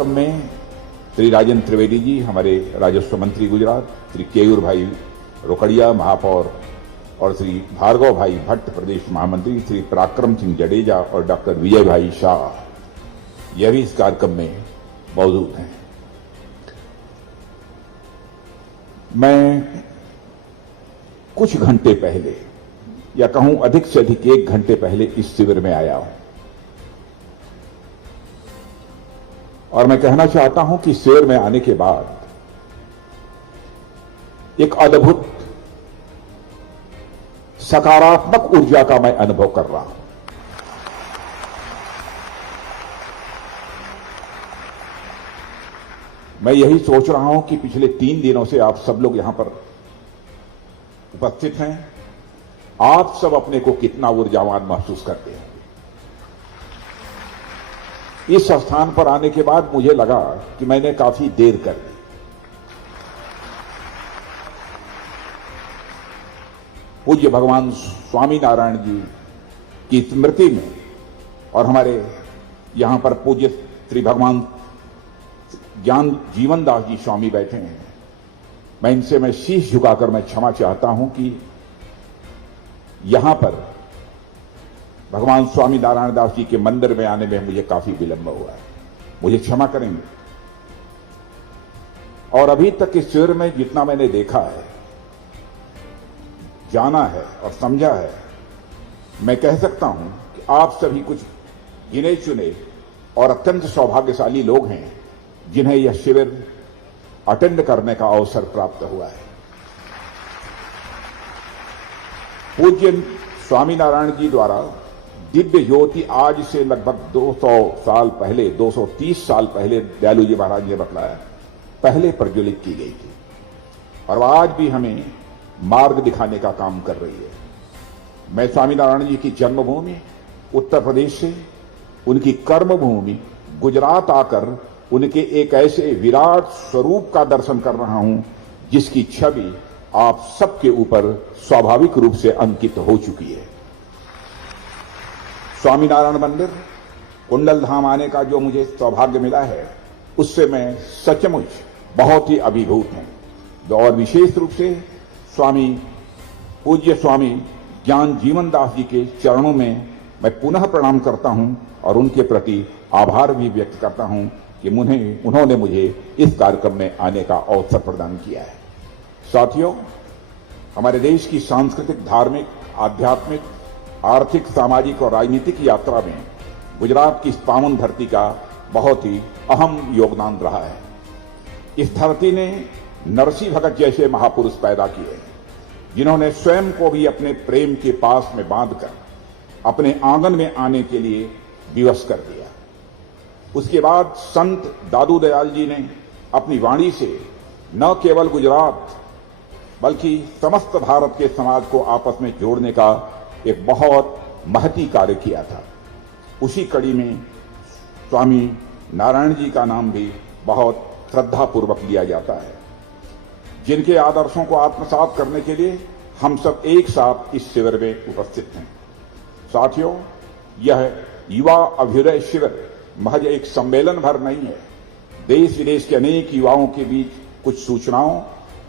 कार्यक्रम में श्री राजेंद्र त्रिवेदी जी, हमारे राजस्व मंत्री गुजरात, श्री केयूर भाई रोकड़िया महापौर और श्री भार्गव भाई भट्ट प्रदेश महामंत्री, श्री पराक्रम सिंह जडेजा और डॉक्टर विजय भाई शाह यह भी इस कार्यक्रम में मौजूद हैं। मैं कुछ घंटे पहले या कहूं अधिक से अधिक 1 घंटे पहले इस शिविर में आया हूं और मैं कहना चाहता हूं कि शिविर में आने के बाद एक अद्भुत सकारात्मक ऊर्जा का मैं अनुभव कर रहा हूं। मैं यही सोच रहा हूं कि पिछले 3 दिनों से आप सब लोग यहां पर उपस्थित हैं, आप सब अपने को कितना ऊर्जावान महसूस करते हैं। इस स्थान पर आने के बाद मुझे लगा कि मैंने काफी देर कर ली। पूज्य भगवान स्वामीनारायण जी की स्मृति में और हमारे यहां पर पूज्य श्री भगवान ज्ञान जीवन दास जी स्वामी बैठे हैं, मैं इनसे मैं शीश झुकाकर मैं क्षमा चाहता हूं कि यहां पर भगवान स्वामी नारायण दास जी के मंदिर में आने में मुझे काफी विलंब हुआ है, मुझे क्षमा करेंगे। और अभी तक इस शिविर में जितना मैंने देखा है, जाना है और समझा है, मैं कह सकता हूं कि आप सभी कुछ गिने चुने और अत्यंत सौभाग्यशाली लोग हैं जिन्हें यह शिविर अटेंड करने का अवसर प्राप्त हुआ है। पूज्य स्वामीनारायण जी द्वारा दिव्य ज्योति आज से लगभग 200 साल पहले, 230 साल पहले दयालु जी महाराज ने बतलाया, पहले प्रज्वलित की गई थी और वह आज भी हमें मार्ग दिखाने का काम कर रही है। मैं स्वामीनारायण जी की जन्मभूमि उत्तर प्रदेश से उनकी कर्मभूमि गुजरात आकर उनके एक ऐसे विराट स्वरूप का दर्शन कर रहा हूं जिसकी छवि आप सबके ऊपर स्वाभाविक रूप से अंकित हो चुकी है। स्वामीनारायण मंदिर कुंडल धाम आने का जो मुझे सौभाग्य मिला है, उससे मैं सचमुच बहुत ही अभिभूत हूं और विशेष रूप से पूज्य स्वामी ज्ञान जीवन दास जी के चरणों में मैं पुनः प्रणाम करता हूं और उनके प्रति आभार भी व्यक्त करता हूं कि उन्होंने मुझे इस कार्यक्रम में आने का अवसर प्रदान किया है। साथियों, हमारे देश की सांस्कृतिक, धार्मिक, आध्यात्मिक, आर्थिक, सामाजिक और राजनीतिक यात्रा में गुजरात की इस पावन धरती का बहुत ही अहम योगदान रहा है। इस धरती ने नरसिंह भगत जैसे महापुरुष पैदा किए हैं जिन्होंने स्वयं को भी अपने प्रेम के पास में बांधकर अपने आंगन में आने के लिए विवश कर दिया। उसके बाद संत दादू दयाल जी ने अपनी वाणी से न केवल गुजरात बल्कि समस्त भारत के समाज को आपस में जोड़ने का एक बहुत महती कार्य किया था। उसी कड़ी में स्वामी नारायण जी का नाम भी बहुत श्रद्धापूर्वक लिया जाता है, जिनके आदर्शों को आत्मसात करने के लिए हम सब एक साथ इस शिविर में उपस्थित हैं। साथियों, यह युवा अभ्युदय शिविर महज एक सम्मेलन भर नहीं है, देश विदेश के अनेक युवाओं के बीच कुछ सूचनाओं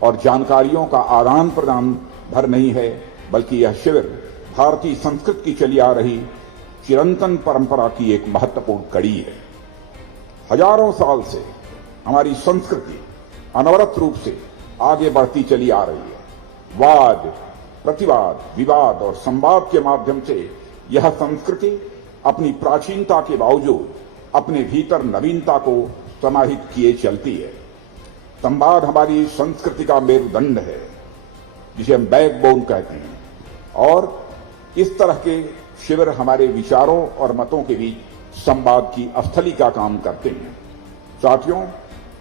और जानकारियों का आदान प्रदान भर नहीं है, बल्कि यह शिविर भारतीय संस्कृति की चली आ रही चिरंतन परंपरा की एक महत्वपूर्ण कड़ी है। हजारों साल से हमारी संस्कृति अनवरत रूप से आगे बढ़ती चली आ रही है। वाद, प्रतिवाद, विवाद और संवाद के माध्यम से यह संस्कृति अपनी प्राचीनता के बावजूद अपने भीतर नवीनता को समाहित किए चलती है। संवाद हमारी संस्कृति का मेरुदंड है, जिसे हम बैकबोन कहते हैं, और इस तरह के शिविर हमारे विचारों और मतों के बीच संवाद की स्थली का काम करते हैं। साथियों,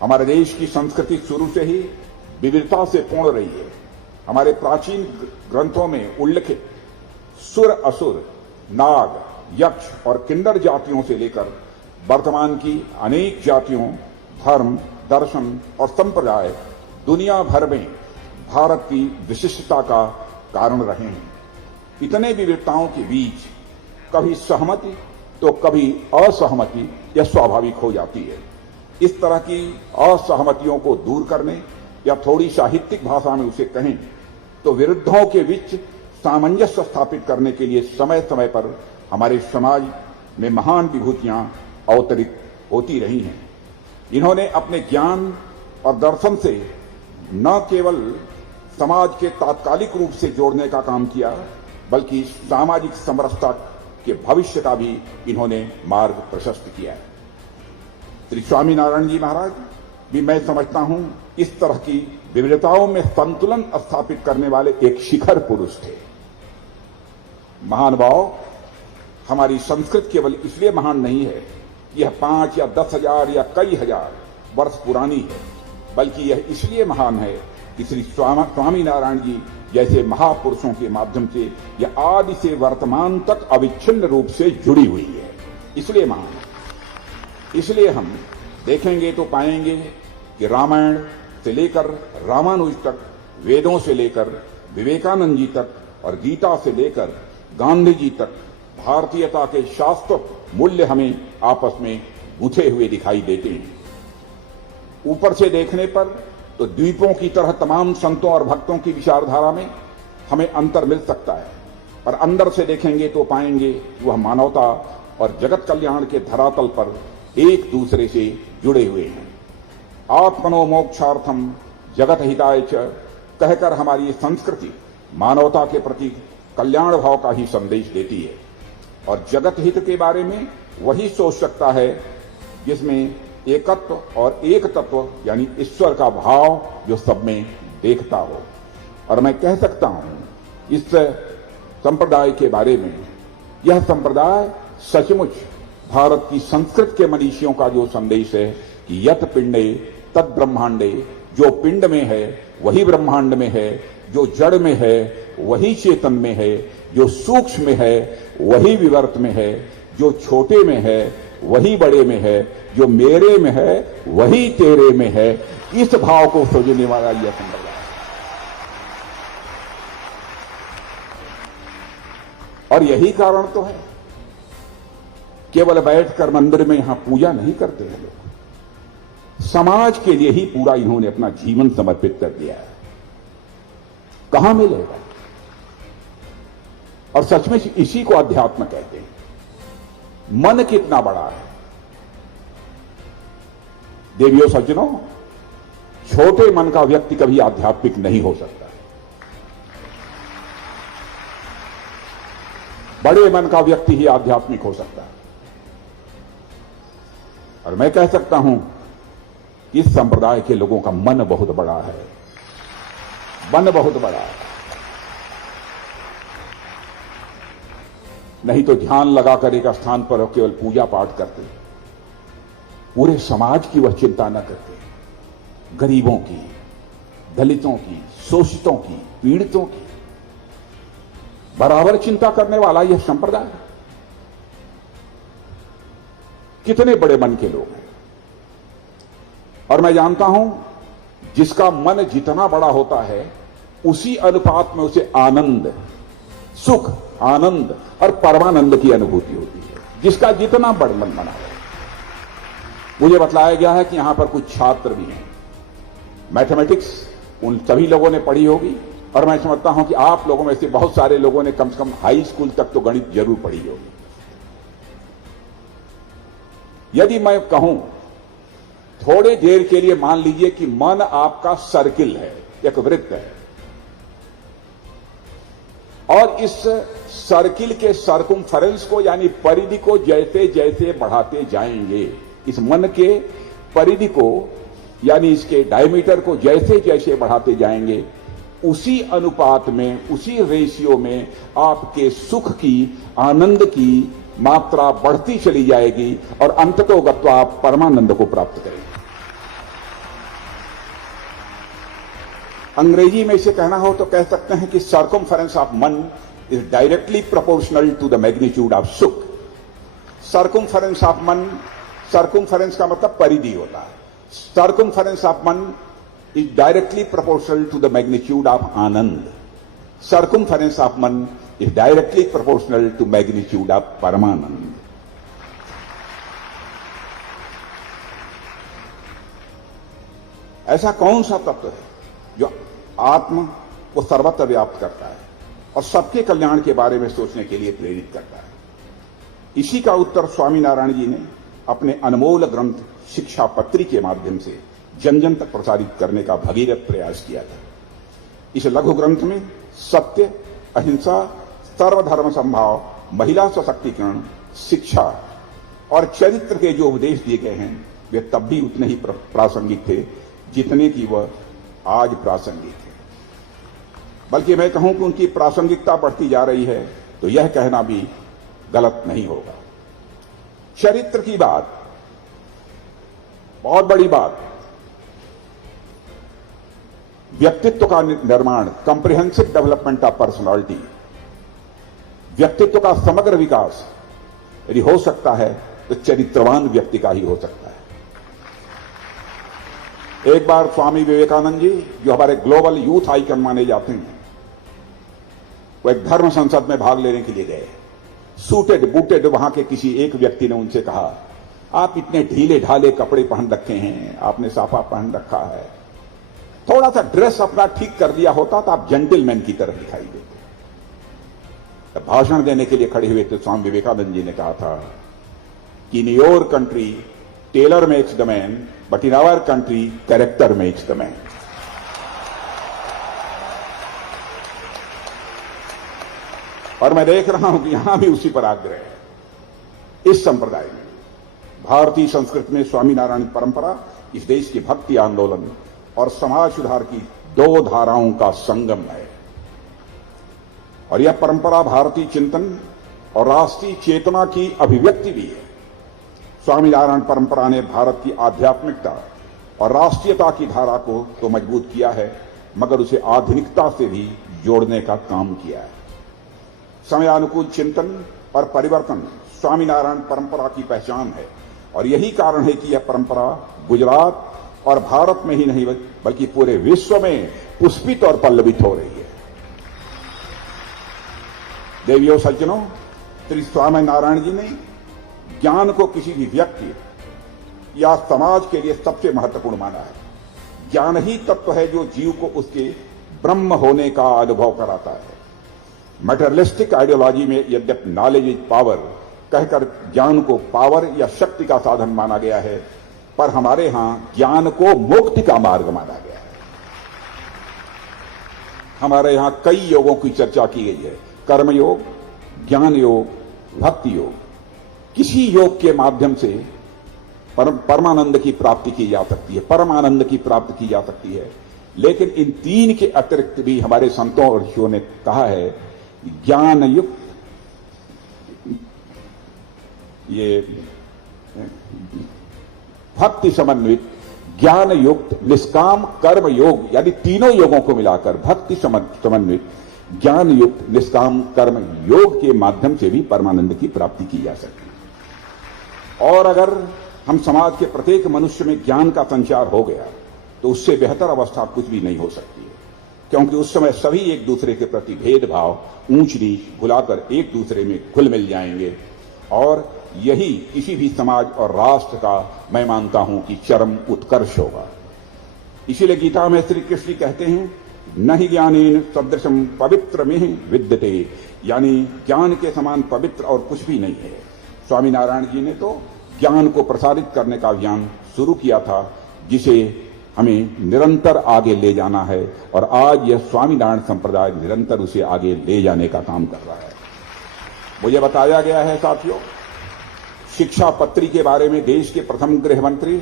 हमारे देश की संस्कृति शुरू से ही विविधता से पूर्ण रही है। हमारे प्राचीन ग्रंथों में उल्लिखित सुर, असुर, नाग, यक्ष और किन्नर जातियों से लेकर वर्तमान की अनेक जातियों, धर्म, दर्शन और संप्रदाय दुनिया भर में भारत की विशिष्टता का कारण रहे हैं। इतने विविधताओं के बीच कभी सहमति तो कभी असहमति यह स्वाभाविक हो जाती है। इस तरह की असहमतियों को दूर करने या थोड़ी साहित्यिक भाषा में उसे कहें तो विरुद्धों के बीच सामंजस्य स्थापित करने के लिए समय समय पर हमारे समाज में महान विभूतियां अवतरित होती रही हैं। इन्होंने अपने ज्ञान और दर्शन से न केवल समाज के तात्कालिक रूप से जोड़ने का काम किया, बल्कि सामाजिक समरसता के भविष्य का भी इन्होंने मार्ग प्रशस्त किया है। श्री स्वामीनारायण जी महाराज भी मैं समझता हूं इस तरह की विविधताओं में संतुलन स्थापित करने वाले एक शिखर पुरुष थे। महानुभाव, हमारी संस्कृत केवल इसलिए महान नहीं है कि यह 5 या 10 हजार या कई हजार वर्ष पुरानी है, बल्कि यह इसलिए महान है कि श्री स्वामीनारायण जी जैसे महापुरुषों के माध्यम से यह आदि से वर्तमान तक अविच्छिन्न रूप से जुड़ी हुई है, इसलिए महान है। इसलिए हम देखेंगे तो पाएंगे कि रामायण से लेकर रामानुज तक, वेदों से लेकर विवेकानंद जी तक और गीता से लेकर गांधी जी तक भारतीयता के शाश्वत मूल्य हमें आपस में गुथे हुए दिखाई देते हैं। ऊपर से देखने पर तो द्वीपों की तरह तमाम संतों और भक्तों की विचारधारा में हमें अंतर मिल सकता है, पर अंदर से देखेंगे तो पाएंगे कि वह मानवता और जगत कल्याण के धरातल पर एक दूसरे से जुड़े हुए हैं। आत्मनो मोक्षार्थम जगत हिताय च कहकर हमारी संस्कृति मानवता के प्रति कल्याण भाव का ही संदेश देती है और जगत हित के बारे में वही सोच सकता है जिसमें एकत्व और एक तत्व यानी ईश्वर का भाव जो सब में देखता हो। और मैं कह सकता हूं इस संप्रदाय के बारे में, यह संप्रदाय सचमुच भारत की संस्कृत के मनीषियों का जो संदेश है कि यत पिंडे तद ब्रह्मांडे, जो पिंड में है वही ब्रह्मांड में है, जो जड़ में है वही चेतन में है, जो सूक्ष्म में है वही विवर्त में है, जो छोटे में है वही बड़े में है, जो मेरे में है वही तेरे में है, इस भाव को सोचने वाला यह संप्रदाय। और यही कारण तो है, केवल बैठकर मंदिर में यहां पूजा नहीं करते हैं लोग, समाज के लिए ही पूरा इन्होंने अपना जीवन समर्पित कर दिया है। कहां मिलेगा? और सच में इसी को अध्यात्म कहते हैं। मन कितना बड़ा है देवियों सज्जनों, छोटे मन का व्यक्ति कभी आध्यात्मिक नहीं हो सकता, बड़े मन का व्यक्ति ही आध्यात्मिक हो सकता है। और मैं कह सकता हूं इस संप्रदाय के लोगों का मन बहुत बड़ा है, मन बहुत बड़ा है। नहीं तो ध्यान लगाकर एक स्थान पर केवल पूजा पाठ करते, पूरे समाज की वह चिंता न करते, गरीबों की, दलितों की, शोषितों की, पीड़ितों की बराबर चिंता करने वाला यह संप्रदाय है। कितने बड़े मन के लोग हैं। और मैं जानता हूं जिसका मन जितना बड़ा होता है उसी अनुपात में उसे आनंद, सुख, आनंद और परमानंद की अनुभूति होती है, जिसका जितना बड़ा मन बना है। मुझे बतलाया गया है कि यहां पर कुछ छात्र भी हैं, मैथमेटिक्स उन सभी लोगों ने पढ़ी होगी, और मैं समझता हूं कि आप लोगों में से बहुत सारे लोगों ने कम से कम हाई स्कूल तक तो गणित जरूर पढ़ी होगी। यदि मैं कहूं थोड़े देर के लिए मान लीजिए कि मन आपका सर्किल है, एक वृत्त है, और इस सर्किल के सर्कमफेरेंस को यानी परिधि को जैसे जैसे बढ़ाते जाएंगे, इस मन के परिधि को यानी इसके डायमीटर को जैसे जैसे बढ़ाते जाएंगे, उसी अनुपात में, उसी रेशियो में आपके सुख की, आनंद की मात्रा बढ़ती चली जाएगी और अंततोगत्वा आप परमानंद को प्राप्त करेंगे। अंग्रेजी में इसे कहना हो तो कह सकते हैं कि सर्कमफेरेंस ऑफ मन is directly proportional to the magnitude of सुख। सर्कमफेरेंस ऑफ मन, सर्कमफेरेंस का मतलब परिधि होता है। सर्कमफेरेंस ऑफ मन is directly proportional to the magnitude of आनंद। सर्कमफेरेंस ऑफ मन is directly proportional to magnitude of Paramanand. ऐसा कौन सा तत्व है जो आत्मा को सर्वत्र व्याप्त करता है और सबके कल्याण के बारे में सोचने के लिए प्रेरित करता है? इसी का उत्तर स्वामीनारायण जी ने अपने अनमोल ग्रंथ शिक्षा पत्री के माध्यम से जन जन तक प्रसारित करने का भगीरथ प्रयास किया था। इस लघु ग्रंथ में सत्य, अहिंसा, सर्वधर्म संभाव, महिला सशक्तिकरण, शिक्षा और चरित्र के जो उपदेश दिए गए हैं वे तब भी उतने ही प्रासंगिक थे जितने कि वह आज प्रासंगिक है। बल्कि मैं कहूं कि उनकी प्रासंगिकता बढ़ती जा रही है तो यह कहना भी गलत नहीं होगा। चरित्र की बात बहुत बड़ी बात, व्यक्तित्व का निर्माण, कॉम्प्रिहेंसिव डेवलपमेंट ऑफ पर्सनालिटी, व्यक्तित्व का समग्र विकास यदि हो सकता है तो चरित्रवान व्यक्ति का ही हो सकता है। एक बार स्वामी विवेकानंद जी, जो हमारे ग्लोबल यूथ आइकन माने जाते हैं, वो एक धर्म संसद में भाग लेने के लिए गए। सूटेड बूटेड वहां के किसी एक व्यक्ति ने उनसे कहा, आप इतने ढीले ढाले कपड़े पहन रखे हैं, आपने साफा पहन रखा है, थोड़ा सा ड्रेस अपना ठीक कर दिया होता तो आप जेंटलमैन की तरह दिखाई देते। भाषण देने के लिए खड़े हुए थे स्वामी विवेकानंद जी ने कहा था कि in your country tailor makes the man, but in our country character makes the man. और मैं देख रहा हूं कि यहां भी उसी पर आग्रह है। इस संप्रदाय में, भारतीय संस्कृति में स्वामीनारायण परंपरा इस देश की भक्ति आंदोलन और समाज सुधार की दो धाराओं का संगम है। और यह परंपरा भारतीय चिंतन और राष्ट्रीय चेतना की अभिव्यक्ति भी है। स्वामीनारायण परंपरा ने भारत की आध्यात्मिकता और राष्ट्रीयता की धारा को तो मजबूत किया है, मगर उसे आधुनिकता से भी जोड़ने का काम किया है। समयानुकूल चिंतन और परिवर्तन स्वामीनारायण परंपरा की पहचान है और यही कारण है कि यह परंपरा गुजरात और भारत में ही नहीं बल्कि पूरे विश्व में पुष्पित और पल्लवित हो रही है। देवियों सज्जनों, श्री स्वामीनारायण जी ने ज्ञान को किसी भी व्यक्ति या समाज के लिए सबसे महत्वपूर्ण माना है। ज्ञान ही तत्व है जो जीव को उसके ब्रह्म होने का अनुभव कराता है। मटेरियलिस्टिक आइडियोलॉजी में यद्यपि नॉलेज इज पावर कहकर ज्ञान को पावर या शक्ति का साधन माना गया है, पर हमारे यहां ज्ञान को मुक्ति का मार्ग माना गया है। हमारे यहां कई योगों की चर्चा की गई है, कर्म योग, ज्ञान योग, भक्ति योग। किसी योग के माध्यम से परमानंद की प्राप्ति की जा सकती है, परमानंद की प्राप्ति की जा सकती है, लेकिन इन तीन के अतिरिक्त भी हमारे संतों और ऋषियों ने कहा है ज्ञान युक्त, ये भक्ति समन्वित, ज्ञान युक्त, निष्काम कर्म योग, यानी तीनों योगों को मिलाकर भक्ति समन्वित, ज्ञान युक्त, निष्काम कर्म योग के माध्यम से भी परमानंद की प्राप्ति की जा सकती है। और अगर हम समाज के प्रत्येक मनुष्य में ज्ञान का संचार हो गया तो उससे बेहतर अवस्था कुछ भी नहीं हो सकती है, क्योंकि उस समय सभी एक दूसरे के प्रति भेदभाव, ऊंच नीच भुलाकर एक दूसरे में घुल मिल जाएंगे और यही किसी भी समाज और राष्ट्र का मैं मानता हूं कि चरम उत्कर्ष होगा। इसीलिए गीता में श्री कृष्ण कहते हैं न ही ज्ञानेन सदृशम पवित्र में विद्यते, यानी ज्ञान के समान पवित्र और कुछ भी नहीं है। स्वामीनारायण जी ने तो ज्ञान को प्रसारित करने का अभियान शुरू किया था जिसे हमें निरंतर आगे ले जाना है और आज यह स्वामीनारायण संप्रदाय निरंतर उसे आगे ले जाने का काम कर रहा है। मुझे बताया गया है साथियों, शिक्षा पत्री के बारे में देश के प्रथम गृह मंत्री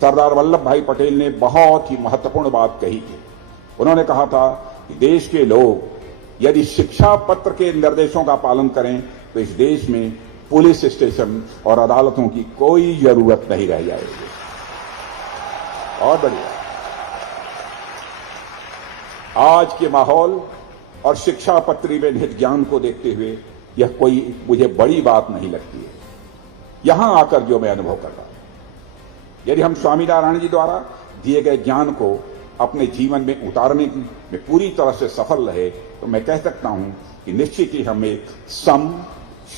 सरदार वल्लभ भाई पटेल ने बहुत ही महत्वपूर्ण बात कही थी। उन्होंने कहा था कि देश के लोग यदि शिक्षा पत्र के निर्देशों का पालन करें तो इस देश में पुलिस स्टेशन और अदालतों की कोई जरूरत नहीं रह जाएगी। और बढ़िया, आज के माहौल और शिक्षा पत्री में निहित ज्ञान को देखते हुए यह कोई मुझे बड़ी बात नहीं लगती है। यहां आकर जो मैं अनुभव कर रहा हूं, यदि हम स्वामीनारायण जी द्वारा दिए गए ज्ञान को अपने जीवन में उतारने में पूरी तरह से सफल रहे तो मैं कह सकता हूं कि निश्चित ही हम एक सम,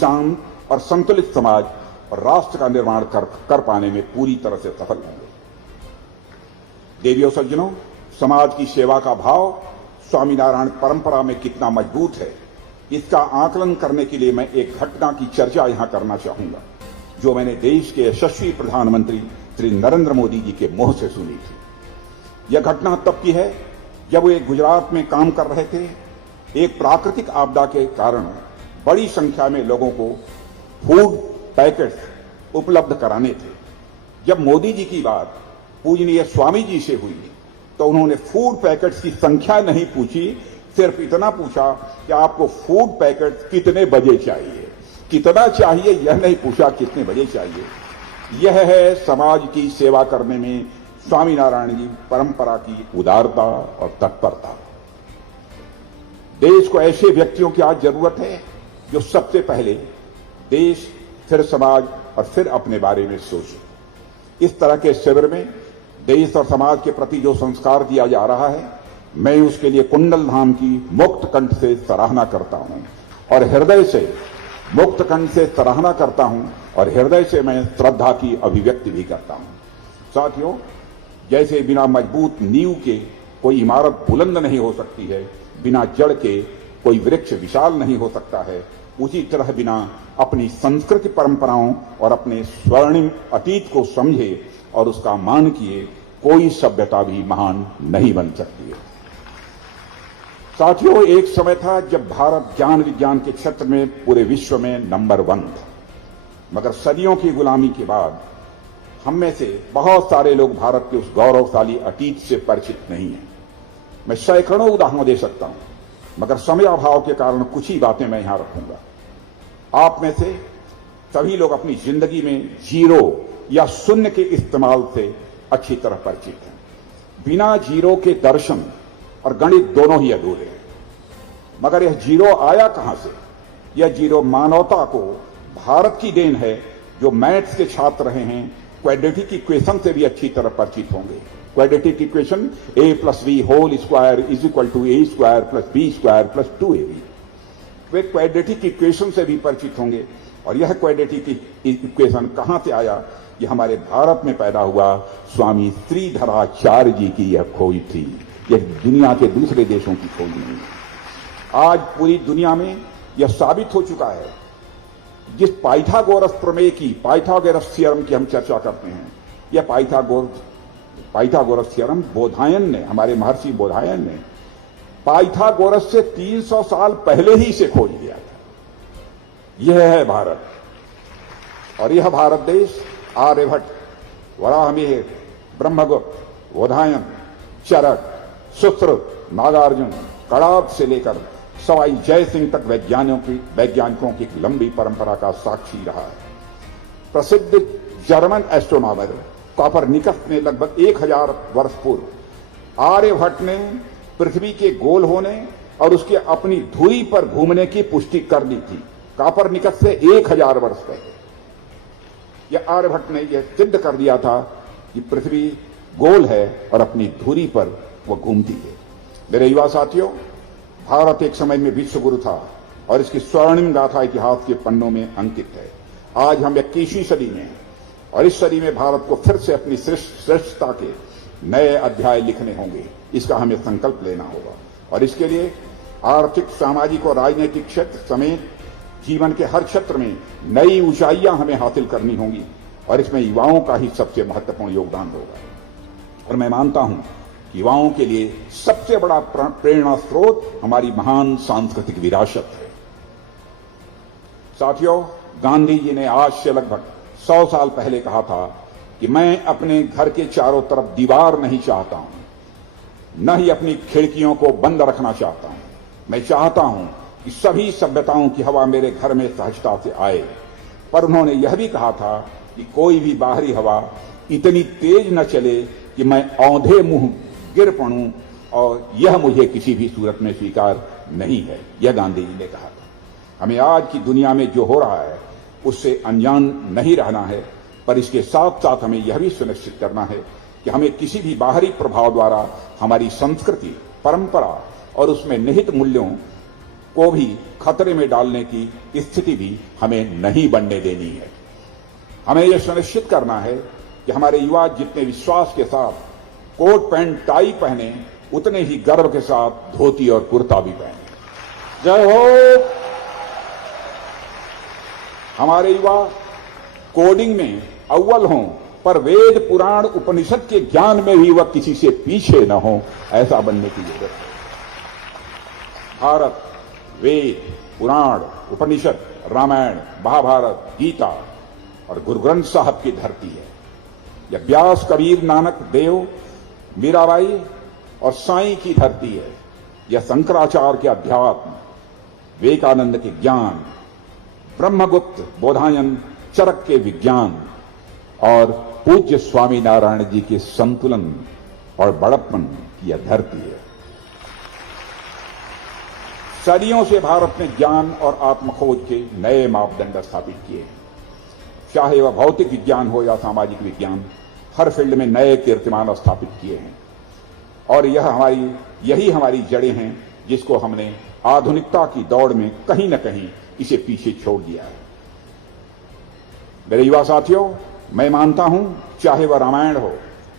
शांत और संतुलित समाज और राष्ट्र का निर्माण कर पाने में पूरी तरह से सफल होंगे। देवियों सज्जनों, समाज की सेवा का भाव स्वामीनारायण परंपरा में कितना मजबूत है, इसका आकलन करने के लिए मैं एक घटना की चर्चा यहां करना चाहूंगा, जो मैंने देश के यशस्वी प्रधानमंत्री श्री नरेंद्र मोदी जी के मुंह से सुनी थी। यह घटना तब की है जब वे गुजरात में काम कर रहे थे। एक प्राकृतिक आपदा के कारण बड़ी संख्या में लोगों को फूड पैकेट्स उपलब्ध कराने थे। जब मोदी जी की बात पूजनीय स्वामी जी से हुई तो उन्होंने फूड पैकेट्स की संख्या नहीं पूछी, सिर्फ इतना पूछा कि आपको फूड पैकेट कितने बजे चाहिए। कितना चाहिए यह नहीं पूछा, कितने बजे चाहिए। यह है समाज की सेवा करने में स्वामीनारायण जी परंपरा की उदारता और तत्परता। देश को ऐसे व्यक्तियों की आज जरूरत है जो सबसे पहले देश, फिर समाज और फिर अपने बारे में सोचे। इस तरह के शिविर में देश और समाज के प्रति जो संस्कार दिया जा रहा है, मैं उसके लिए कुंडल धाम की मुक्त कंठ से सराहना करता हूं और हृदय से मुक्त कंठ से सराहना करता हूं और हृदय से मैं श्रद्धा की अभिव्यक्ति भी करता हूं। साथियों, जैसे बिना मजबूत नींव के कोई इमारत बुलंद नहीं हो सकती है, बिना जड़ के कोई वृक्ष विशाल नहीं हो सकता है, उसी तरह बिना अपनी संस्कृति परंपराओं और अपने स्वर्णिम अतीत को समझे और उसका मान किए कोई सभ्यता भी महान नहीं बन सकती है। साथियों, एक समय था जब भारत ज्ञान विज्ञान के क्षेत्र में पूरे विश्व में नंबर 1 था, मगर सदियों की गुलामी के बाद हम में से बहुत सारे लोग भारत के उस गौरवशाली अतीत से परिचित नहीं हैं। मैं सैकड़ों उदाहरण दे सकता हूं, मगर समय अभाव के कारण कुछ ही बातें मैं यहां रखूंगा। आप में से सभी लोग अपनी जिंदगी में जीरो या शून्य के इस्तेमाल से अच्छी तरह परिचित हैं। बिना जीरो के दर्शन और गणित दोनों ही अधूरे हैं। मगर यह जीरो आया कहां से? यह जीरो मानवता को भारत की देन है, जो मैथ्स के छात्र रहे हैं क्वाड्रेटिक इक्वेशन से भी अच्छी तरह परिचित होंगे। Quadratic equation a+b² is equal to a² + b² + 2ab। वे क्वाड्रेटिक इक्वेशन से भी परिचित होंगे। और यह क्वाड्रेटिक इक्वेशन कहां से आया? यह हमारे भारत में पैदा हुआ स्वामी श्रीधराचार्य जी की यह खोज थी। यह दुनिया के दूसरे देशों की खोज नहीं। आज पूरी दुनिया में यह साबित हो चुका है। जिस पाइथागोरस प्रमेय की, पाइथागोरस थ्योरम की हम चर्चा करते हैं, यह पाइथागोरस थ्योरम बोधायन ने, हमारे महर्षि बोधायन ने पाइथागोरस से 300 साल पहले ही इसे खोज लिया था। यह है भारत। और यह भारत देश आर्यभट्ट, वराहमिहिर, ब्रह्मगुप्त, बोधायन, चरक, सुश्रुत, नागार्जुन, कणाद से लेकर सवाई जय सिंह तक वैज्ञानिकों की एक लंबी परंपरा का साक्षी रहा है। प्रसिद्ध जर्मन एस्ट्रोनॉमर कॉपरनिकस ने लगभग 1000 वर्ष पूर्व आर्यभट्ट ने पृथ्वी के गोल होने और उसके अपनी धुरी पर घूमने की पुष्टि कर दी थी। कॉपरनिकस से 1000 वर्ष पहले यह आर्यभट्ट ने यह सिद्ध कर दिया था कि पृथ्वी गोल है और अपनी धुरी पर वह घूमती है। मेरे युवा साथियों, भारत एक समय में विश्व गुरु था और इसकी स्वर्णिम गाथा इतिहास के पन्नों में अंकित है। आज हम 21वीं सदी में हैं और इस सदी में भारत को फिर से अपनी श्रेष्ठता के नए अध्याय लिखने होंगे। इसका हमें संकल्प लेना होगा और इसके लिए आर्थिक, सामाजिक और राजनीतिक क्षेत्र समेत जीवन के हर क्षेत्र में नई ऊंचाइयां हमें हासिल करनी होंगी और इसमें युवाओं का ही सबसे महत्वपूर्ण योगदान होगा। और मैं मानता हूं कि युवाओं के लिए सबसे बड़ा प्रेरणा स्रोत हमारी महान सांस्कृतिक विरासत है। साथियों, गांधी जी ने आज से लगभग 100 साल पहले कहा था कि मैं अपने घर के चारों तरफ दीवार नहीं चाहता हूं, न ही अपनी खिड़कियों को बंद रखना चाहता हूं। मैं चाहता हूं कि सभी सभ्यताओं की हवा मेरे घर में सहजता से आए। पर उन्होंने यह भी कहा था कि कोई भी बाहरी हवा इतनी तेज न चले कि मैं औंधे मुंह गिर पड़ूं, और यह मुझे किसी भी सूरत में स्वीकार नहीं है। यह गांधी जी ने कहा था। हमें आज की दुनिया में जो हो रहा है उससे अनजान नहीं रहना है, पर इसके साथ साथ हमें यह भी सुनिश्चित करना है कि हमें किसी भी बाहरी प्रभाव द्वारा हमारी संस्कृति, परंपरा और उसमें निहित मूल्यों को भी खतरे में डालने की स्थिति भी हमें नहीं बनने देनी है। हमें यह सुनिश्चित करना है कि हमारे युवा जितने विश्वास के साथ कोट पैंट टाई पहने, उतने ही गर्व के साथ धोती और कुर्ता भी पहने। जय हो। हमारे युवा कोडिंग में अव्वल हों, पर वेद पुराण उपनिषद के ज्ञान में भी वह किसी से पीछे न हो, ऐसा बनने की जरूरत है। भारत वेद पुराण उपनिषद रामायण महाभारत गीता और गुरु ग्रंथ साहब की धरती है। यह व्यास कबीर नानक देव मीराबाई और साईं की धरती है। यह शंकराचार्य के अध्यात्म, विवेकानंद के ज्ञान, ब्रह्मगुप्त बोधायन चरक के विज्ञान और पूज्य स्वामी नारायण जी के संतुलन और बड़प्पन की यह धरती है। सदियों से भारत ने ज्ञान और आत्मखोज के नए मापदंड स्थापित किए हैं। चाहे वह भौतिक विज्ञान हो या सामाजिक विज्ञान, हर फील्ड में नए कीर्तिमान स्थापित किए हैं। और यही हमारी जड़ें हैं, जिसको हमने आधुनिकता की दौड़ में कहीं न कहीं इसे पीछे छोड़ दिया है। मेरे युवा साथियों, मैं मानता हूं, चाहे वह रामायण हो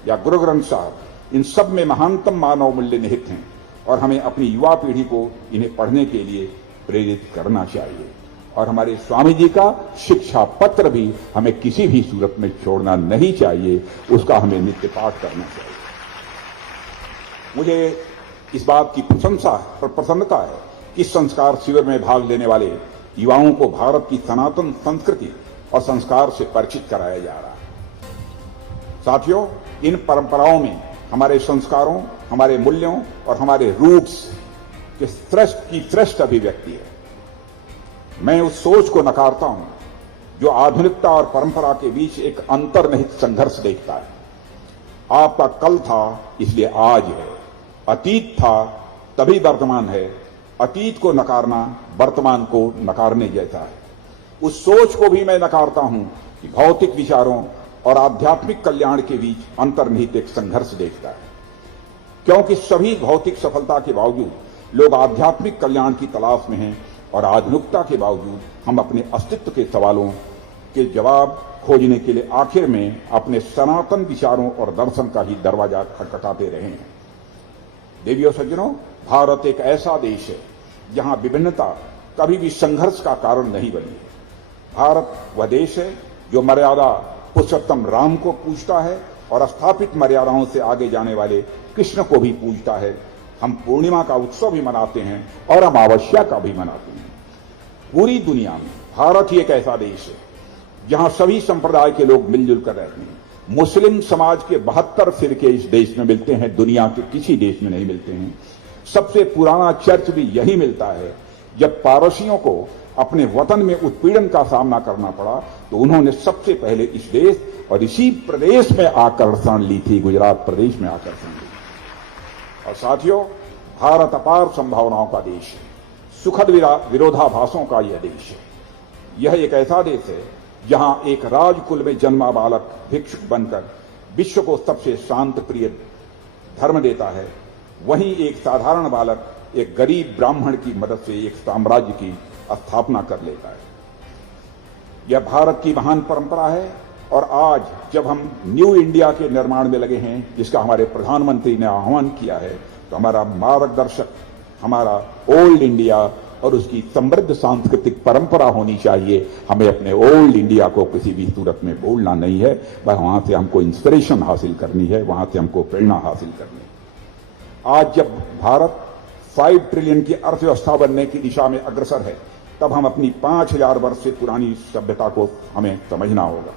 या गुरु ग्रंथ साहब, इन सब में महानतम मानव मूल्य निहित हैं और हमें अपनी युवा पीढ़ी को इन्हें पढ़ने के लिए प्रेरित करना चाहिए। और हमारे स्वामी जी का शिक्षा पत्र भी हमें किसी भी सूरत में छोड़ना नहीं चाहिए, उसका हमें नित्य पाठ करना चाहिए। मुझे इस बात की प्रसन्नता है कि संस्कार शिविर में भाग लेने वाले युवाओं को भारत की सनातन संस्कृति और संस्कार से परिचित कराया जा रहा है। साथियों, इन परंपराओं में हमारे संस्कारों, हमारे मूल्यों और हमारे रूट्स के श्रेष्ठ अभिव्यक्ति है। मैं उस सोच को नकारता हूं जो आधुनिकता और परंपरा के बीच एक अंतर्निहित संघर्ष देखता है। आपका कल था इसलिए आज है, अतीत था तभी वर्तमान है। अतीत को नकारना वर्तमान को नकारने जैसा है। उस सोच को भी मैं नकारता हूं कि भौतिक विचारों और आध्यात्मिक कल्याण के बीच अंतर्निहित एक संघर्ष देखता है। क्योंकि सभी भौतिक सफलता के बावजूद लोग आध्यात्मिक कल्याण की तलाश में हैं और आधुनिकता के बावजूद हम अपने अस्तित्व के सवालों के जवाब खोजने के लिए आखिर में अपने सनातन विचारों और दर्शन का ही दरवाजा खटखटाते रहे हैं। देवियों सज्जनों, भारत एक ऐसा देश है जहां विभिन्नता कभी भी संघर्ष का कारण नहीं बनी है। भारत वह देश है जो मर्यादा पुरुषोत्तम राम को पूजता है और स्थापित मर्यादाओं से आगे जाने वाले कृष्ण को भी पूजता है। हम पूर्णिमा का उत्सव भी मनाते हैं और अमावस्या का भी मनाते हैं। पूरी दुनिया में भारत ही एक ऐसा देश है जहां सभी संप्रदाय के लोग मिलजुल कर रहते हैं। मुस्लिम समाज के 72 फिरके इस देश में मिलते हैं, दुनिया के किसी देश में नहीं मिलते हैं। सबसे पुराना चर्च भी यही मिलता है। जब पारसियों को अपने वतन में उत्पीड़न का सामना करना पड़ा तो उन्होंने सबसे पहले इस देश और इसी प्रदेश में आकर शरण ली थी, गुजरात प्रदेश में आकर शरण ली। और साथियों, भारत अपार संभावनाओं का देश है, सुखद विरोधाभासों का यह देश है। यह एक ऐसा देश है जहां एक राजकुल में जन्मा बालक भिक्षुक बनकर विश्व को सबसे शांत प्रिय धर्म देता है, वहीं एक साधारण बालक एक गरीब ब्राह्मण की मदद से एक साम्राज्य की स्थापना कर लेता है। यह भारत की महान परंपरा है। और आज जब हम न्यू इंडिया के निर्माण में लगे हैं, जिसका हमारे प्रधानमंत्री ने आह्वान किया है, तो हमारा मार्गदर्शक हमारा ओल्ड इंडिया और उसकी समृद्ध सांस्कृतिक परंपरा होनी चाहिए। हमें अपने ओल्ड इंडिया को किसी भी सूरत में भूलना नहीं है। वहां से हमको इंस्पिरेशन हासिल करनी है, वहां से हमको प्रेरणा हासिल करनी है। आज जब भारत 5 ट्रिलियन की अर्थव्यवस्था बनने की दिशा में अग्रसर है, तब हम अपनी 5000 वर्ष से पुरानी सभ्यता को हमें समझना होगा।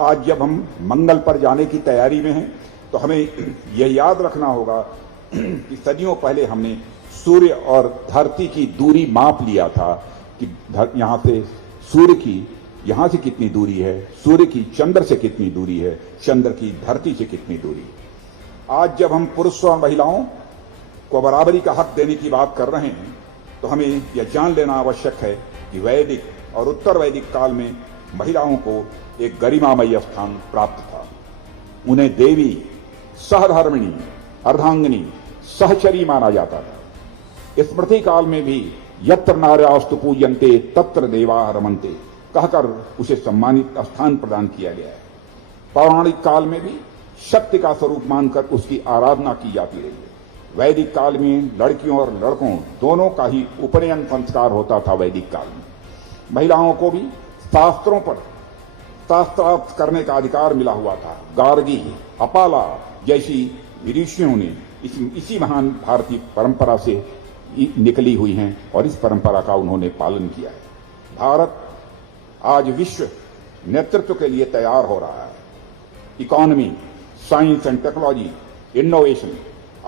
आज जब हम मंगल पर जाने की तैयारी में हैं, तो हमें यह याद रखना होगा कि सदियों पहले हमने सूर्य और धरती की दूरी माप लिया था कि यहां से सूर्य की यहां से कितनी दूरी है, सूर्य की चंद्र से कितनी दूरी है, चंद्र की धरती से कितनी दूरी है। आज जब हम पुरुषों और महिलाओं को बराबरी का हक देने की बात कर रहे हैं, तो हमें यह जान लेना आवश्यक है कि वैदिक और उत्तर वैदिक काल में महिलाओं को एक गरिमामयी स्थान प्राप्त था। उन्हें देवी, सहधर्मिणी, अर्धांगिनी, सहचरी माना जाता था। स्मृति काल में भी यत्र नार्यास्तु पूज्यन्ते तत्र देवाः रमन्ते कहकर उसे सम्मानित स्थान प्रदान किया गया है। पौराणिक काल में भी शक्ति का स्वरूप मानकर उसकी आराधना की जाती रही है। वैदिक काल में लड़कियों और लड़कों दोनों का ही उपनयन संस्कार होता था। वैदिक काल में महिलाओं को भी शास्त्रों पर शास्त्रार्थ करने का अधिकार मिला हुआ था। गार्गी, अपाला जैसी ऋषियों ने इसी महान भारतीय परंपरा से निकली हुई हैं और इस परंपरा का उन्होंने पालन किया है। भारत आज विश्व नेतृत्व के लिए तैयार हो रहा है। Economy, science and technology, innovation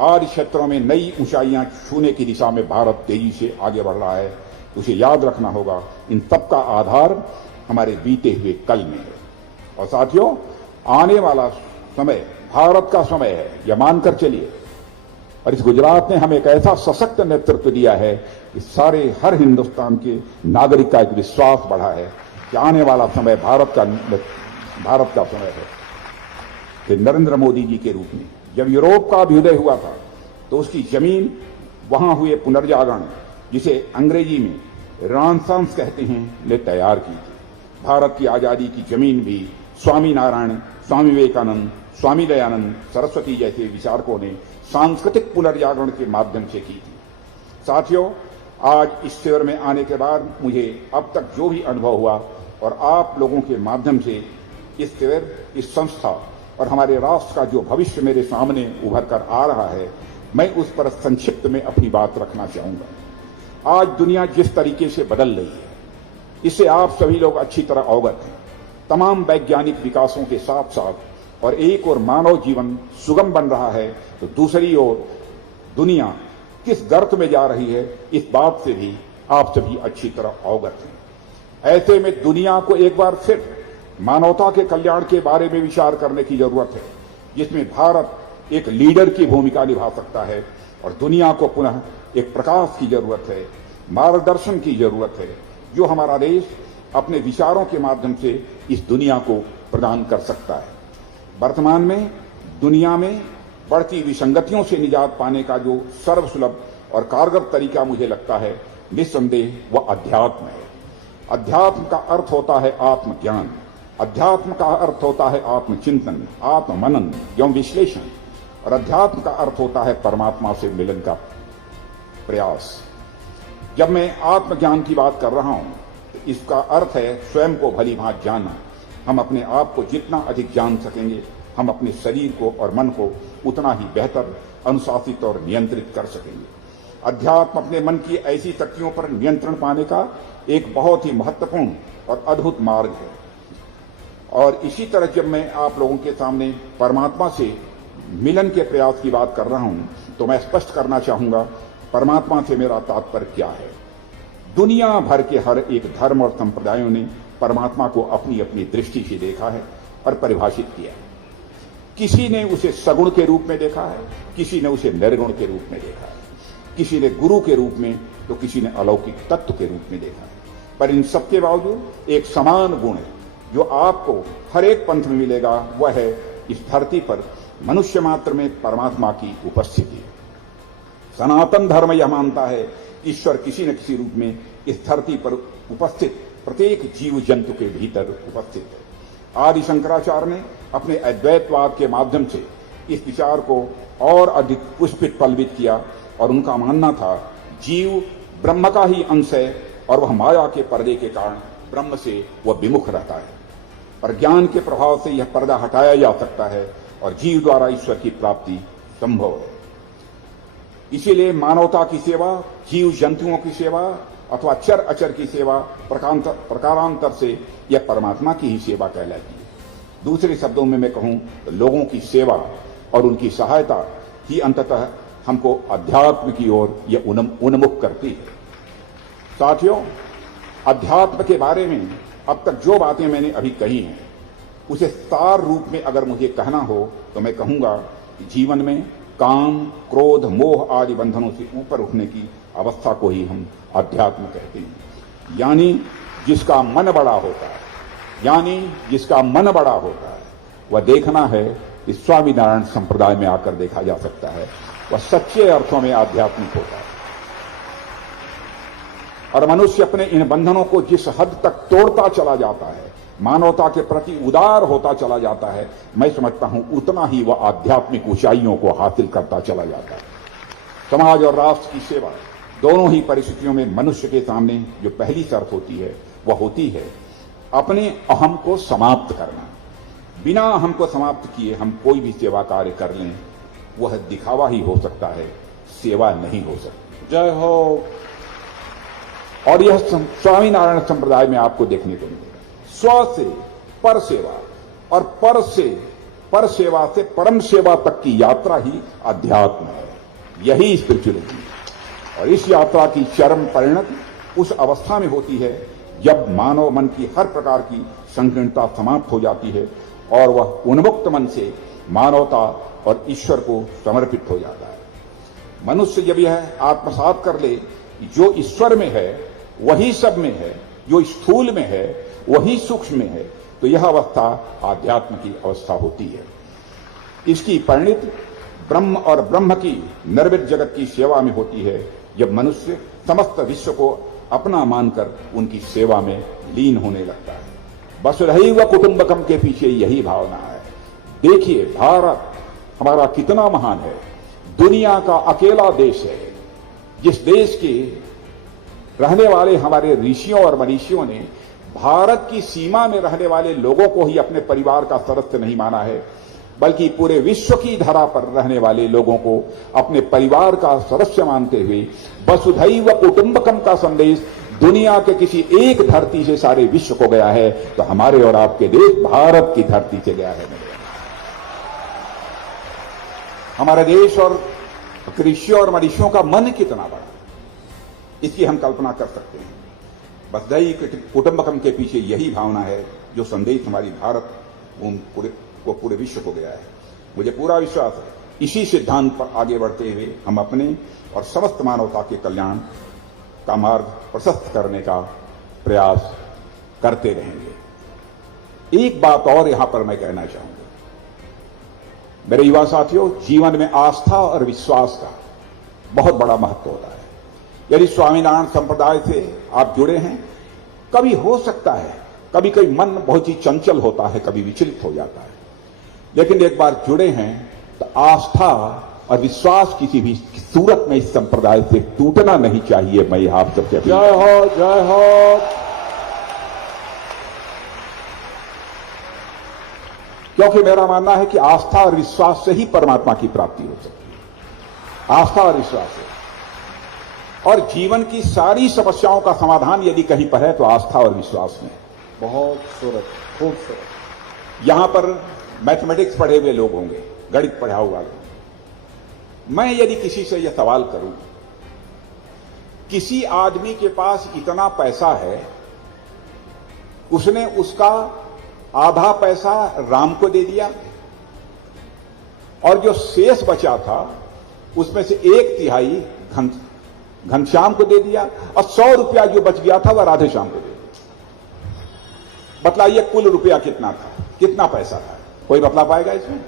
आदि क्षेत्रों में नई ऊंचाइयां छूने की दिशा में भारत तेजी से आगे बढ़ रहा है। उसे याद रखना होगा, इन सबका आधार हमारे बीते हुए कल में है। और साथियों, आने वाला समय भारत का समय है, यह मानकर चलिए। और इस गुजरात ने हमें एक ऐसा सशक्त नेतृत्व दिया है कि हर हिंदुस्तान के नागरिक का एक विश्वास बढ़ा है कि आने वाला समय भारत का समय है। कि नरेंद्र मोदी जी के रूप में जब यूरोप का अभ्युदय हुआ था तो उसकी जमीन, वहां हुए पुनर्जागरण, जिसे अंग्रेजी में रेनेसांस कहते हैं, ने तैयार की थी। भारत की आजादी की जमीन भी स्वामी नारायण, स्वामी विवेकानंद, स्वामी दयानंद सरस्वती जैसे विचारकों ने सांस्कृतिक पुनर्जागरण के माध्यम से की थी। साथियों, आज इस शिविर में आने के बाद मुझे अब तक जो भी अनुभव हुआ और आप लोगों के माध्यम से इस शिविर, इस संस्था और हमारे राष्ट्र का जो भविष्य मेरे सामने उभर कर आ रहा है, मैं उस पर संक्षिप्त में अपनी बात रखना चाहूंगा। आज दुनिया जिस तरीके से बदल रही है, इससे आप सभी लोग अच्छी तरह अवगत हैं। तमाम वैज्ञानिक विकासों के साथ साथ और एक ओर मानव जीवन सुगम बन रहा है, तो दूसरी ओर दुनिया किस गर्त में जा रही है, इस बात से भी आप सभी अच्छी तरह अवगत हैं। ऐसे में दुनिया को एक बार फिर मानवता के कल्याण के बारे में विचार करने की जरूरत है, जिसमें भारत एक लीडर की भूमिका निभा सकता है और दुनिया को पुनः एक प्रकाश की जरूरत है, मार्गदर्शन की जरूरत है, जो हमारा देश अपने विचारों के माध्यम से इस दुनिया को प्रदान कर सकता है। वर्तमान में दुनिया में बढ़ती विसंगतियों से निजात पाने का जो सर्वसुलभ और कारगर तरीका मुझे लगता है, निस्संदेह वह अध्यात्म है। अध्यात्म का अर्थ होता है आत्मज्ञान, अध्यात्म का अर्थ होता है आत्मचिंतन, आत्ममनन एवं विश्लेषण, और अध्यात्म का अर्थ होता है परमात्मा से मिलन का प्रयास। जब मैं आत्मज्ञान की बात कर रहा हूं, तो इसका अर्थ है स्वयं को भली भांति जानना। हम अपने आप को जितना अधिक जान सकेंगे, हम अपने शरीर को और मन को उतना ही बेहतर अनुशासित और नियंत्रित कर सकेंगे। अध्यात्म अपने मन की ऐसी शक्तियों पर नियंत्रण पाने का एक बहुत ही महत्वपूर्ण और अद्भुत मार्ग है। और इसी तरह जब मैं आप लोगों के सामने परमात्मा से मिलन के प्रयास की बात कर रहा हूं, तो मैं स्पष्ट करना चाहूंगा परमात्मा से मेरा तात्पर्य क्या है। दुनिया भर के हर एक धर्म और संप्रदायों ने परमात्मा को अपनी अपनी दृष्टि से देखा है और परिभाषित किया है। किसी ने उसे सगुण के रूप में देखा है, किसी ने उसे निर्गुण के रूप में देखा है, किसी ने गुरु के रूप में, तो किसी ने अलौकिक तत्व के रूप में देखा है। पर इन सबके बावजूद एक समान गुण है जो आपको हर एक पंथ में मिलेगा, वह है इस धरती पर मनुष्य मात्र में परमात्मा की उपस्थिति। सनातन धर्म यह मानता है ईश्वर किसी न किसी रूप में इस धरती पर उपस्थित प्रत्येक जीव जंतु के भीतर उपस्थित है। आदि शंकराचार्य ने अपने अद्वैतवाद के माध्यम से इस विचार को और अधिक पुष्पित पल्वित किया और उनका मानना था जीव ब्रह्म का ही अंश है और वह माया के पर्दे के कारण ब्रह्म से वह विमुख रहता है। पर ज्ञान के प्रभाव से यह पर्दा हटाया जा सकता है और जीव द्वारा ईश्वर की प्राप्ति संभव है। इसीलिए मानवता की सेवा, जीव जंतुओं की सेवा अथवा चर अचर की सेवा प्रकारांतर से यह परमात्मा की ही सेवा कहलाती है। दूसरे शब्दों में मैं कहूं तो लोगों की सेवा और उनकी सहायता ही अंततः हमको अध्यात्म की ओर यह उन्मुख करती है। साथियों, अध्यात्म के बारे में अब तक जो बातें मैंने अभी कही हैं, उसे सार रूप में अगर मुझे कहना हो तो मैं कहूंगा कि जीवन में काम, क्रोध, मोह आदि बंधनों से ऊपर उठने की अवस्था को ही हम अध्यात्म कहते हैं। यानी जिसका मन बड़ा होता है, वह देखना है कि स्वामीनारायण संप्रदाय में आकर देखा जा सकता है, वह सच्चे अर्थों में आध्यात्मिक होता है। और मनुष्य अपने इन बंधनों को जिस हद तक तोड़ता चला जाता है, मानवता के प्रति उदार होता चला जाता है, मैं समझता हूं उतना ही वह आध्यात्मिक ऊंचाइयों को हासिल करता चला जाता है। समाज और राष्ट्र की सेवा दोनों ही परिस्थितियों में मनुष्य के सामने जो पहली शर्त होती है वह होती है अपने अहम को समाप्त करना। बिना अहम को समाप्त किए हम कोई भी सेवा कार्य कर लें, वह दिखावा ही हो सकता है, सेवा नहीं हो सकती। जय हो। और यह स्वामीनारायण संप्रदाय में आपको देखने को मिलेगा। स्व से पर सेवा और पर सेवा से परम सेवा तक की यात्रा ही अध्यात्म है, यही स्पिरिचुअलिटी है। और इस यात्रा की चरम परिणति उस अवस्था में होती है जब मानव मन की हर प्रकार की संकीर्णता समाप्त हो जाती है और वह उन्मुक्त मन से मानवता और ईश्वर को समर्पित हो जाता है। मनुष्य जब यह आत्मसात कर ले जो ईश्वर में है वही सब में है, जो स्थूल में है वही सूक्ष्म में है, तो यह अवस्था आध्यात्म की अवस्था होती है। इसकी परिणति ब्रह्म और ब्रह्म की निर्मित जगत की सेवा में होती है, जब मनुष्य समस्त विश्व को अपना मानकर उनकी सेवा में लीन होने लगता है। वसुधैव कुटुंबकम के पीछे यही भावना है। देखिए भारत हमारा कितना महान है, दुनिया का अकेला देश है जिस देश के रहने वाले हमारे ऋषियों और मनीषियों ने भारत की सीमा में रहने वाले लोगों को ही अपने परिवार का सदस्य नहीं माना है, बल्कि पूरे विश्व की धरा पर रहने वाले लोगों को अपने परिवार का सदस्य मानते हुए वसुधैव कुटुंबकम का संदेश दुनिया के किसी एक धरती से सारे विश्व को गया है, तो हमारे और आपके देश भारत की धरती से गया है। हमारे देश और ऋषियों और मनीषियों का मन कितना बड़ा, इसकी हम कल्पना कर सकते हैं। वसुधैव कुटुंबकम के पीछे यही भावना है जो संदेश हमारी भारत भूमि को पूरे विश्व को गया है। मुझे पूरा विश्वास है इसी सिद्धांत पर आगे बढ़ते हुए हम अपने और समस्त मानवता के कल्याण का मार्ग प्रशस्त करने का प्रयास करते रहेंगे। एक बात और यहां पर मैं कहना चाहूंगा, मेरे युवा साथियों, जीवन में आस्था और विश्वास का बहुत बड़ा महत्व होता है। यदि स्वामीनारायण संप्रदाय से आप जुड़े हैं, कभी हो सकता है कभी कोई मन बहुत ही चंचल होता है, कभी विचलित हो जाता है, लेकिन एक बार जुड़े हैं तो आस्था और विश्वास किसी भी सूरत में इस संप्रदाय से टूटना नहीं चाहिए। मैं आप सबसे जय हो, जय हो। क्योंकि मेरा मानना है कि आस्था और विश्वास से ही परमात्मा की प्राप्ति हो सकती है। आस्था और विश्वास से, और जीवन की सारी समस्याओं का समाधान यदि कहीं पर है तो आस्था और विश्वास में। बहुत खूबसूरत। यहां पर मैथमेटिक्स पढ़े हुए लोग होंगे, गणित पढ़ा हुआ लोग। मैं यदि किसी से यह सवाल करूं, किसी आदमी के पास इतना पैसा है, उसने उसका आधा पैसा राम को दे दिया और जो शेष बचा था उसमें से 1/3 घनश्याम को दे दिया और 100 रुपया जो बच गया था वह राधे श्याम को दे दिया। बतलाइए कुल रुपया कितना था, कितना पैसा था? कोई बतला पाएगा इसमें?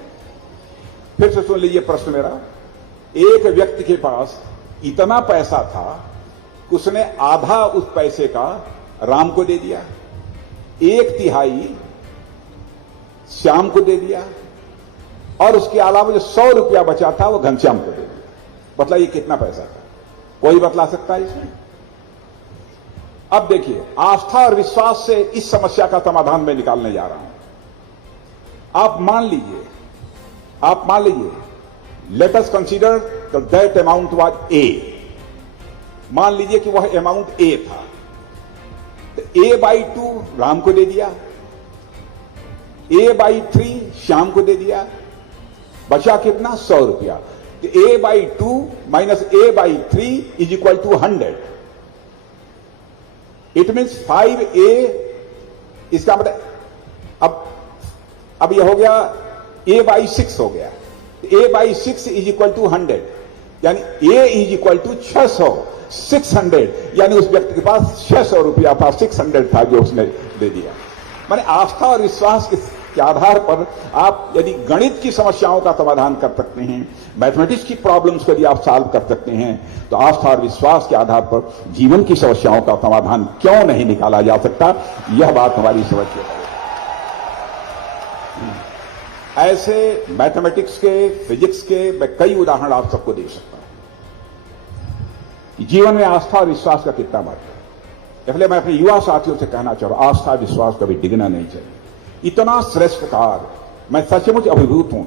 फिर से सुन लीजिए प्रश्न मेरा। एक व्यक्ति के पास इतना पैसा था, उसने आधा उस पैसे का राम को दे दिया, 1/3 श्याम को दे दिया और उसके अलावा जो 100 रुपया बचा था वो घनश्याम को दे दिया। बतलाइए कितना पैसा था? कोई बतला सकता है इसमें? अब देखिए, आस्था और विश्वास से इस समस्या का समाधान मैं निकालने जा रहा हूं। आप मान लीजिए let us consider that amount was a. मान लीजिए कि वह अमाउंट ए था, तो A/2 राम को दे दिया, A/3 श्याम को दे दिया, बचा कितना? 100 रुपया। तो A/2 minus A/3 is equal to 100। It means 5A। इसका मतलब अब यह हो गया A/6 हो गया। A/6 इज इक्वल टू 100, यानी A इज इक्वल टू 600, 600, यानी उस व्यक्ति के पास 600 रुपया था, 600 था जो उसने दे दिया। माने आस्था और विश्वास के आधार पर आप यदि गणित की समस्याओं का समाधान कर सकते हैं, मैथमेटिक्स की प्रॉब्लम्स को यदि आप सॉल्व कर सकते हैं, तो आस्था और विश्वास के आधार पर जीवन की समस्याओं का समाधान क्यों नहीं निकाला जा सकता? यह बात हमारी समझ में है। ऐसे मैथमेटिक्स के, फिजिक्स के मैं कई उदाहरण आप सबको दे सकता हूं। जीवन में आस्था और विश्वास का कितना महत्व है। इसलिए मैं अपने युवा साथियों से कहना चाह रहा हूं, आस्था विश्वास कभी डिगना नहीं चाहिए। इतना श्रेष्ठ कार्य, मैं सचमुच अभिभूत हूं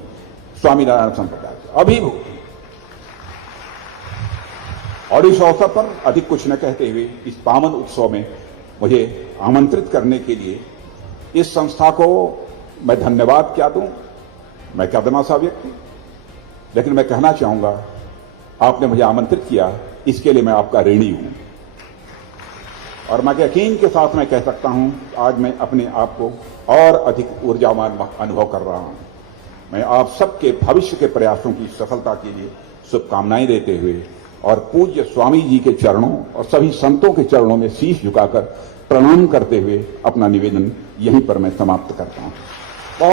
स्वामीनारायण संप्रदाय से, अभिभूत। और इस अवसर पर अधिक कुछ न कहते हुए इस पावन उत्सव में मुझे आमंत्रित करने के लिए इस संस्था को मैं धन्यवाद क्या दूं, मैं क्या देना सा व्यक्ति, लेकिन मैं कहना चाहूंगा आपने मुझे आमंत्रित किया, इसके लिए मैं आपका ऋणी हूं। और मैं यकीन के साथ मैं कह सकता हूं आज मैं अपने आप को और अधिक ऊर्जावान अनुभव कर रहा हूं। मैं आप सबके भविष्य के प्रयासों की सफलता के लिए शुभकामनाएं देते हुए और पूज्य स्वामी जी के चरणों और सभी संतों के चरणों में शीश झुकाकर प्रणाम करते हुए अपना निवेदन यहीं पर मैं समाप्त करता हूं।